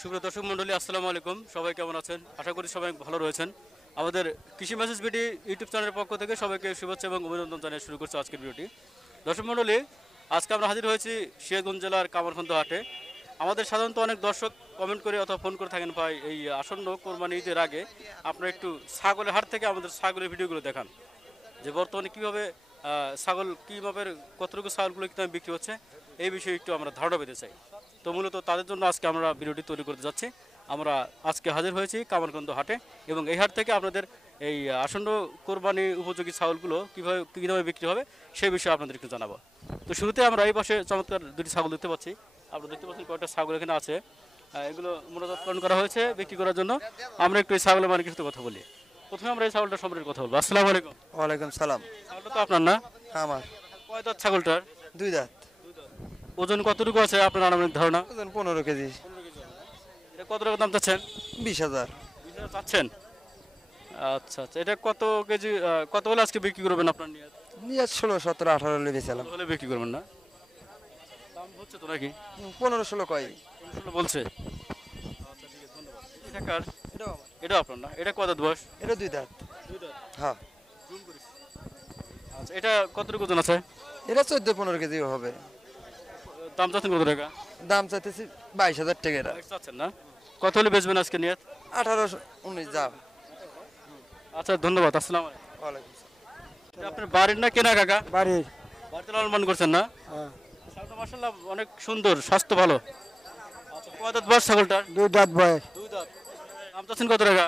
সুপ্রিয় দর্শক মণ্ডলী, আসসালামু আলাইকুম। সবাই কেমন আছেন? আশা করি সবাই ভালো রয়েছেন। আমাদের কৃষি মেসেজ বিডি ইউটিউব চ্যানেলের পক্ষ থেকে সবাইকে শুভেচ্ছা এবং অভিনন্দন জানিয়ে শুরু করছে আজকের ভিডিওটি। দর্শক মণ্ডলী, আজকে আমরা হাজির হয়েছি সিরাজগঞ্জ জেলার কামারখন্দ হাটে। আমাদের সাধারণত অনেক দর্শক কমেন্ট করে অথবা ফোন করে থাকেন, ভাই এই আসন্ন কোরবানি ঈদের আগে আপনারা একটু ছাগলের হাট থেকে আমাদের ছাগলের ভিডিওগুলো দেখান, যে বর্তমানে কীভাবে ছাগল কী মাপের কতটুকু ছাগলগুলো কী দামে বিক্রি হচ্ছে, এই বিষয়ে একটু আমরা ধারণা পেতে চাই। তো মূলত তাদের জন্য আজকে আমরা ভিডিওটি তৈরি করতে যাচ্ছি। আমরা আজকে হাজির হয়েছি কামারখন্দ হাটে, এবং এই হাট থেকে আপনাদের এই আসন্ন কোরবানি উপযোগী ছাগলগুলো কী দামে বিক্রি হবে সেই বিষয়ে আপনাদের একটু জানাবো। তো শুরুতে আমরা এই পাশে চমৎকার দুটি ছাগল দেখতে পাচ্ছি। আপনারা দেখতে পাচ্ছেন কয়েকটা ছাগল এখানে আছে। এগুলো মনোজাতকরণ করা হয়েছে বিক্রি করার জন্য। আমরা একটু এই ছাগলের মালিকের সাথে কথা বলি। প্রথমে আমরা এই ছাগলটা সম্পর্কে কথা বলবো। আসসালামু আলাইকুম। ওয়ালাইকুম সালাম। ছাগলটা তো আপনার না? আমার কয় দাঁত ছাগলটার? 2 দাঁত। ওজন কতটুকু আছে আপনার আনুমানিক ধারণা? ওজন 15 কেজি। এটা কত টাকা দাম চাচ্ছেন? 20,000। 20,000 চাচ্ছেন? আচ্ছা আচ্ছা, এটা কত কেজি কত হলে আজকে বিক্রি করবেন আপনার নিয়ে? নিয়ে 16, 17, 18 হলে বেচালাম। হলে বিক্রি করবেন না? দাম হচ্ছে তো নাকি? 15, 16 কয়। 16 বলছে? আচ্ছা ঠিক আছে, ধন্যবাদ। এটা কার? এটাও এটা আপনার না? এটা কত দাঁত বয়স? এটা 2 দাঁত। হ্যাঁ। আচ্ছা, এটা কতটুকু ওজন আছে? এটা 14, 15 কেজি হবে। দাম চাচ্ছেন কত টাকা? দাম চাইতেছি 22,000 টাকা। এটা চাচ্ছেন না? কত হলে বেচবেন আজকে নিয়ে? 18, 19 দাম। আচ্ছা ধন্যবাদ। আসসালামু আলাইকুম। ওয়ালাইকুম সালাম। এটা আপনার বাড়ির না কেনা কাকা? বাড়ির। বাড়িতে লালন পালন করছেন না? ছাগলটা মাশাআল্লাহ অনেক সুন্দর, স্বাস্থ্য ভালো। আচ্ছা, কয় দাঁত বয়স ছাগলটার? 2 দাঁত বয়স। 2 দাঁত। দাম চাচ্ছেন কত টাকা?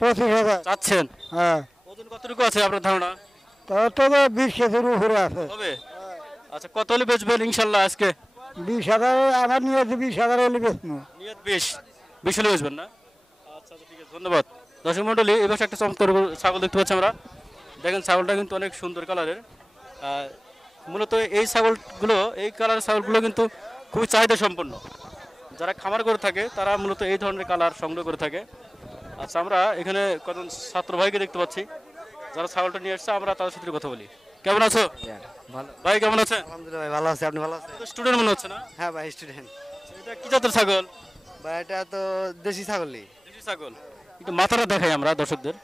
25,000। চাচ্ছেন? হ্যাঁ। ওজন কতটুকু আছে আপনার ধারণা? তাও তো 20 কেজির উপরে আছে। হবে? আচ্ছা, কত হলে বেচবেন ইনশাআল্লাহ আজকে? 20,000 আমার নিয়ে 20,000 হলে বেচবো। নিয়ত 20 হলে বেচবেন না? আচ্ছা আচ্ছা ঠিক আছে, ধন্যবাদ। দর্শক মণ্ডলী, এবার একটা চমৎকার ছাগল দেখতে পাচ্ছি আমরা। দেখেন ছাগলটা কিন্তু অনেক সুন্দর কালারের। মূলত এই ছাগলগুলো, এই কালারের ছাগলগুলো কিন্তু খুবই চাহিদা সম্পন্ন। যারা খামার করে থাকে তারা মূলত এই ধরনের কালার সংগ্রহ করে থাকে। আচ্ছা, আমরা এখানে কতজন ছাত্র ভাইকে দেখতে পাচ্ছি যারা ছাগলটা নিয়ে আসছে। আমরা তাদের সাথে কথা বলি। কেমন আছো ভালো। ভাই? কেমন আছে? আলহামদুলিল্লাহ ভাই, ভালো আছে। আপনি ভালো আছেন? স্টুডেন্ট মনে হচ্ছে না? হ্যাঁ ভাই, স্টুডেন্ট। এটা কি জাতের ছাগল? ভাই এটা তো দেশি ছাগলই। দেশি ছাগল। একটু মাথাটা দেখাই আমরা দর্শকদের।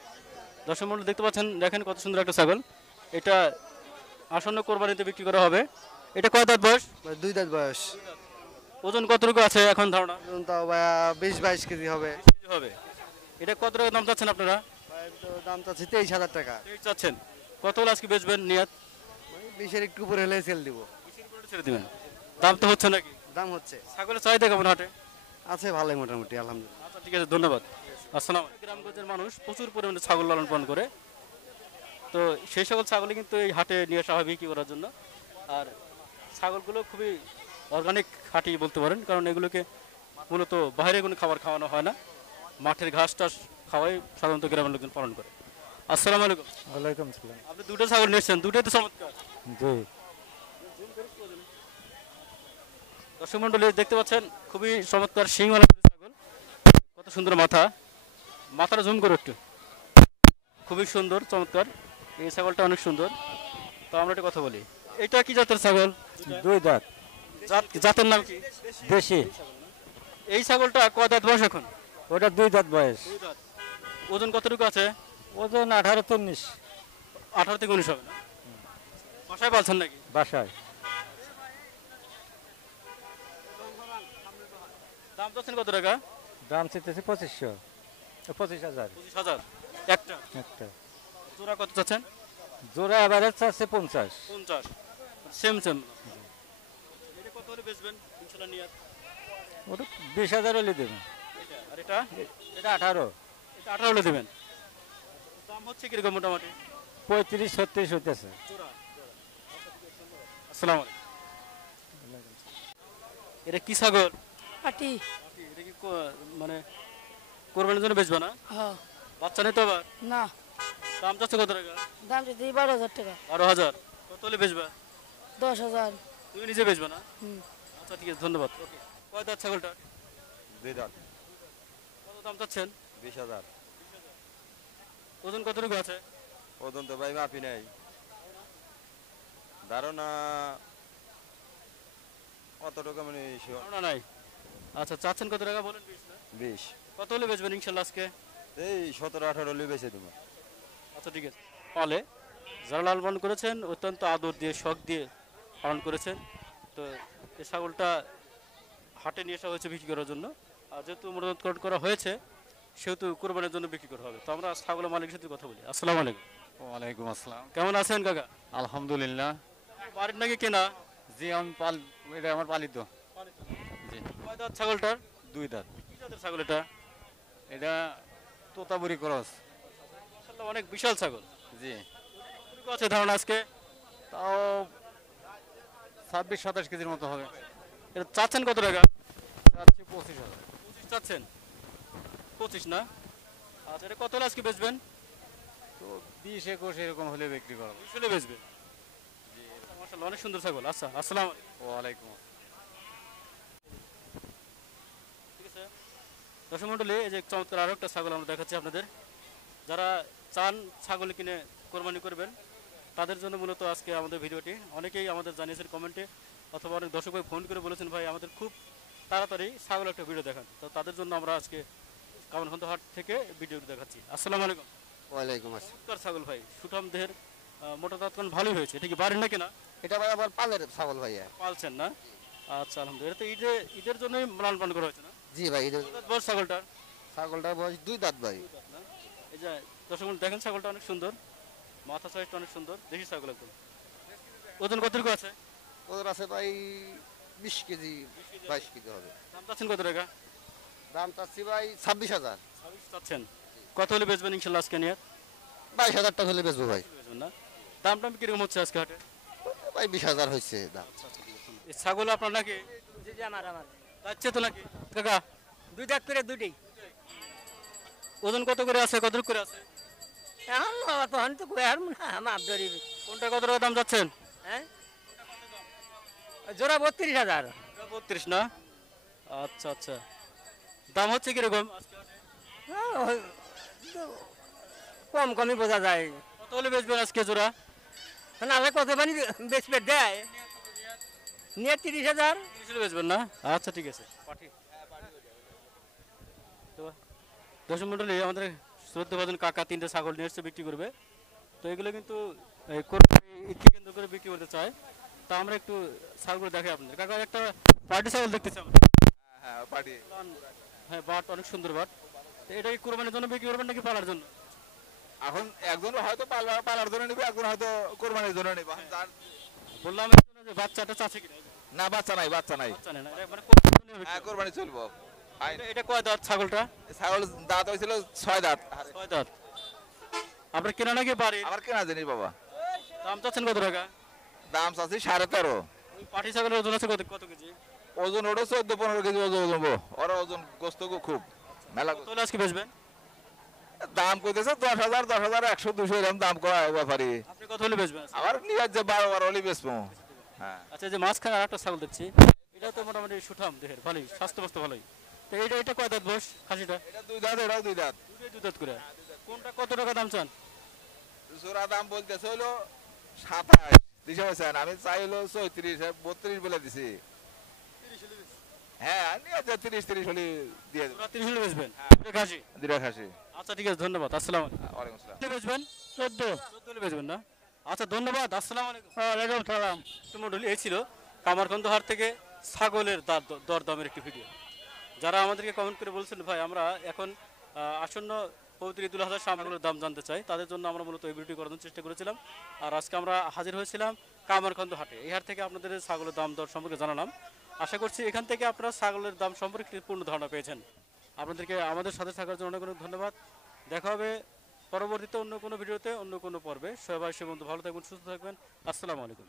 দর্শক মণ্ডলী দেখতে পাচ্ছেন, দেখেন কত সুন্দর একটা ছাগল। এটা আসন্ন কোরবানিতে বিক্রি করা হবে। এটা কয় দাঁত বয়স? 2 দাঁত বয়স। ওজন কতটুকু আছে এখন ধারণা? ওজন তাও ভাই 20-22 কেজি হবে। হবে। এটা কত টাকা দাম চাচ্ছেন আপনারা? ভাই তো দাম চাচ্ছি 23,000 টাকা। এই চাচ্ছেন? কত হলে আজকে বেচবেন নিয়ত? 20-এর একটু উপরে হলে সেল দিব। ছেড়ে দিবেন। দাম তো হচ্ছে নাকি? দাম হচ্ছে। ছাগলের চাহিদা কেমন হাটে? আছে ভালোই মোটামুটি, আলহামদুলিল্লাহ। আচ্ছা ঠিক আছে, ধন্যবাদ। আসসালাম। গ্রামগঞ্জের মানুষ প্রচুর পরিমাণে ছাগল লালন পালন করে। তো সেই সকল ছাগলই কিন্তু এই হাটে নিয়ে আসা হয় বিক্রি করার জন্য। আর ছাগলগুলো খুবই অর্গানিক খাঁটি বলতে পারেন, কারণ এগুলোকে মূলত বাইরে কোনো খাবার খাওয়ানো হয় না। মাঠের ঘাস টাস খাওয়াই সাধারণত গ্রামের লোকজন পালন করে। আসসালামু আলাইকুম। ওয়ালাইকুম আসসালাম। আপনি দুটো ছাগল নিয়েছেন, দুটোই তো চমৎকার। জি। দর্শক মণ্ডলী দেখতে পাচ্ছেন খুবই চমৎকার শিংওয়ালা ছাগল। কত সুন্দর মাথা, মাথাটা জুম করে একটু। খুবই সুন্দর চমৎকার, এই ছাগলটা অনেক সুন্দর। তো আমরা একটা কথা বলি, এটা কি জাতের ছাগল? 2 দাঁত। জাতের নাম কি? দেশি। এই ছাগলটা কয় দাঁত বয়স এখন? ওটা 2 দাঁত বয়স। ওজন কতটুকু আছে? ওজন 18-19। 18 থেকে 19 হবে না? বাসায় পালছেন নাকি? বাসায়। দাম চাচ্ছেন কত টাকা? দাম চাইতেছি 2500। 25,000 25,000 একটা। একটা। জোড়া কত চাচ্ছেন? জোড়া এভারেজ আছে 50। 50। Same same. এটা কত হলে বেচবেন ইনশাআল্লাহ নিয়ত? ওটা 20,000 হলে দেবেন। আর এটা? এটা 18। এটা 18 হলে দেবেন। দাম হচ্ছে কিরকম মোটামুটি? 35-36 হইতেছে। আসসালামু আলাইকুম। এটা কি ছাগল? পাটি। এটা কি মানে কোরবানির জন্য বেচবে না? হ্যাঁ। বাচ্চা নেই তো আবার? না, দাম চাচ্ছে কত টাকা? দাম যদি 12,000 টাকা। 12,000। কত হলে বেচবে? 10,000। তুমি নিজে বেচবে না? হুম। আচ্ছা ঠিক আছে, ধন্যবাদ। ওকে। কয় দাঁত ছাগলটা? 2 দাঁত। কত দাম চাচ্ছেন? 20,000। ওজন কতটুকু আছে? ওজন তো ভাই মাপি নাই, ধারণা অত টাকা মানে ধারণা নাই। আচ্ছা চাচ্ছেন কত টাকা বলেন? 20 না? 20 কত হলে বেচবেন ইনশাল্লাহ আজকে? এই 17-18 হলে বেঁচে দেবো। আচ্ছা ঠিক আছে। ফলে যারা লালন পালন করেছেন অত্যন্ত আদর দিয়ে শখ দিয়ে পালন করেছেন, তো এই ছাগলটা হাটে নিয়ে আসা হয়েছে বিক্রি করার জন্য। আর যেহেতু মনোনীতকরণ করা হয়েছে সেহেতু কোরবানির জন্য বিক্রি করা হবে। তো আমরা ছাগলের মালিকের সাথে কথা বলি। আসসালামু আলাইকুম। ওয়ালাইকুম আসসালাম। কেমন আছেন কাকা? আলহামদুলিল্লাহ। বাড়ির নাকি কেনা? জি আমি এটা আমার পালিত। জি কয় দাঁত ছাগলটার? 2 দাঁত। কি জাতের ছাগল এটা? এটা তোতাপুরি ক্রস। মাশাআল্লাহ, অনেক বিশাল ছাগল। জি কতটুকু আছে ধারণা আজকে? তাও 26-27 কেজির মতো হবে। এটা চাচ্ছেন কত টাকা? চাচ্ছি 25,000। 25 চাচ্ছেন? 25 না? আচ্ছা, এটা কত হলে আজকে বেচবেন? তো 20-21 এরকম হলে বিক্রি করব। 20 হলে বেচবেন? জি, মাশাআল্লাহ, অনেক সুন্দর ছাগল। আচ্ছা, আসসালামু আলাইকুম। ওয়ালাইকুম ঠিক আছে দর্শক মণ্ডলী, এই যে চমৎকার আরও একটা ছাগল আমরা দেখাচ্ছি আপনাদের। যারা চান ছাগল কিনে কোরবানি করবেন তাদের জন্য মূলত আজকে আমাদের ভিডিওটি। অনেকেই আমাদের জানিয়েছেন কমেন্টে, অথবা অনেক দর্শক ভাই ফোন করে বলেছেন ভাই আমাদের খুব তাড়াতাড়ি ছাগল একটা ভিডিও দেখান। তো তাদের জন্য আমরা আজকে কামারখন্দ হাট থেকে ভিডিও দেখাচ্ছি। আসসালামু আলাইকুম। ওয়ালাইকুম আসসালাম। চমৎকার ছাগল ভাই, সুঠাম দেহের, মোটা দাঁতন ভালোই হয়েছে। এটা কি বাড়ির না কিনা? এটা ভাই আবার পালের ছাগল ভাইয়া। পালছেন না? আচ্ছা আলহামদুলিল্লাহ। এটা তো ঈদের জন্যই লালন পালন করা হয়েছে না? জি ভাই, এটা বড় ছাগলটার ছাগলটার বয়স 2 দাঁত ভাই। এই যে দর্শক বন্ধু দেখেন ছাগলটা অনেক সুন্দর, মাথা সাইজটা অনেক সুন্দর, দেশি ছাগল একদম। ওজন কতটুকু আছে? ওদের আছে ভাই 20 কেজি 22 কেজি হবে। দাম চাচ্ছেন কত টাকা? দাম চাচ্ছি ভাই 26,000। চাচ্ছেন কত হলে বেচবেন ইনশাল্লাহ আজকে নিয়ে? 22,000 টাকা হলে বেচবো ভাই। বেচবেন না? দাম টাম কিরকম হচ্ছে আজকে হাটে? ভাই 20,000 হয়েছে দাম। এই ছাগল আপনার নাকি? জি জি আমার যাচ্ছে তো নাকি কাকা? 2 দাঁত করে দুইটাই। ওজন কত করে আছে, কত করে আছে? এখন তখন তো কই আর মাপ ধরি। কোনটা কত টাকা দাম যাচ্ছেন? হ্যাঁ জোড়া 32,000। 32 না? আচ্ছা আচ্ছা, দাম হচ্ছে কিরকম আজকে হাটে? কম কমই বোঝা যায় কত হলে বেচবেন আজকে জোড়া? না কত পানি বেচবে দেয় নিয়ে 30,000। 30 হলে বেচবেন না? আচ্ছা ঠিক আছে, তো দর্শক মন্ডলী, আমাদের শ্রদ্ধাভাজন কাকা 3টে ছাগল নিয়ে এসছে বিক্রি করবে। তো এগুলো কিন্তু এই কোরবানি ঈদকে কেন্দ্র করে বিক্রি করতে চায়। তা আমরা একটু ছাগলগুলো দেখাই আপনাদের। কাকা একটা পার্টি ছাগল দেখতেছি আমরা। হ্যাঁ পাটি। হ্যাঁ, বাট অনেক সুন্দর বাট। তো এটা কি কোরবানির জন্য বিক্রি করবেন নাকি পালার জন্য? এখন একজন হয়তো পালার জন্য নিবে, একজন হয়তো কোরবানির জন্য নিবে। বললাম এই জন্য যে বাচ্চাটা চাচ্ছে কিনা। না বাচ্চা নাই, বাচ্চা নাই। বাচ্চা নেই না, এটা মানে কোরবানির জন্য বিক্রি হ্যাঁ করবে। কোরবানি চলবো। এটা কয় দাঁত ছাগলটা? ছাগল দাঁত হয়েছিল 6 দাঁত। 6 দাঁত। আপনার কেনা নাকি বাড়ি? আবার কেনা জানিস বাবা। দাম চাচ্ছেন কত টাকা? দাম চাচ্ছি 13.5। ওই পাটি ছাগলের ওজন আছে কত কত কেজি? ওজন ওটা 14-15 কেজি ওজন হবো। ওরা ওজন গোস্ত খুব মেলা। কত হলে আজকে বেচবেন? দাম কইতেছে 10,000, 10,000, 100, 200 এরকম দাম করা ব্যাপারী। আপনি কত হলে বেচবেন আজকে? আবার নিয়ে যে 12 হলে বেচবো। হ্যাঁ আচ্ছা, যে মাঝখানে আর একটা ছাগল দেখছি, এটা তো মোটামুটি সুঠাম দেহের, ভালোই স্বাস্থ্য ভালোই। তো এটা কয় দাঁত বয়স খাসিটা? এটা 2 দাঁত, এটাও 2 দাঁত। দুটোই 2 দাঁত করে। কোনটা কত টাকা দাম চান? জোড়া দাম বলতেছে হলো 27 দিশা হয়েছেন। আমি চাই হলো 34, 32 বলে দিছি। হ্যাঁ নিয়ে যে 30 হলে দিয়ে দেবো। 30 হলে বেচবেন? দুটো খাসি। দুটা খাসি। আচ্ছা ঠিক আছে, ধন্যবাদ। আসসালামু আলাইকুম। ওয়ালাইকুম আসসালাম। কত বেচবেন? 14 হলে বেচবেন না? আচ্ছা ধন্যবাদ, আসসালামু আলাইকুম। ওয়ালাইকুম সালাম। মণ্ডলী, এই ছিল কামারখন্দ হাট থেকে ছাগলের দরদামের একটি ভিডিও। যারা আমাদেরকে কমেন্ট করে বলছেন ভাই আমরা এখন আসন্ন পবিত্র ঈদুল আজহার সামগ্রীর দাম জানতে চাই, তাদের জন্য আমরা মূলত এই ভিডিওটি করার চেষ্টা করেছিলাম। আর আজকে আমরা হাজির হয়েছিলাম কামারখন্দ হাটে। এই হাট থেকে আপনাদের ছাগলের দাম দর সম্পর্কে জানালাম। আশা করছি এখান থেকে আপনারা ছাগলের দাম সম্পর্কে একটি পূর্ণ ধারণা পেয়েছেন। আপনাদেরকে আমাদের সাথে থাকার জন্য অনেক অনেক ধন্যবাদ। দেখা হবে পরবর্তীতে অন্য কোনো ভিডিওতে, অন্য কোনো পর্বে। সবাই সে বন্ধু ভালো থাকবেন, সুস্থ থাকবেন। আসসালামু আলাইকুম।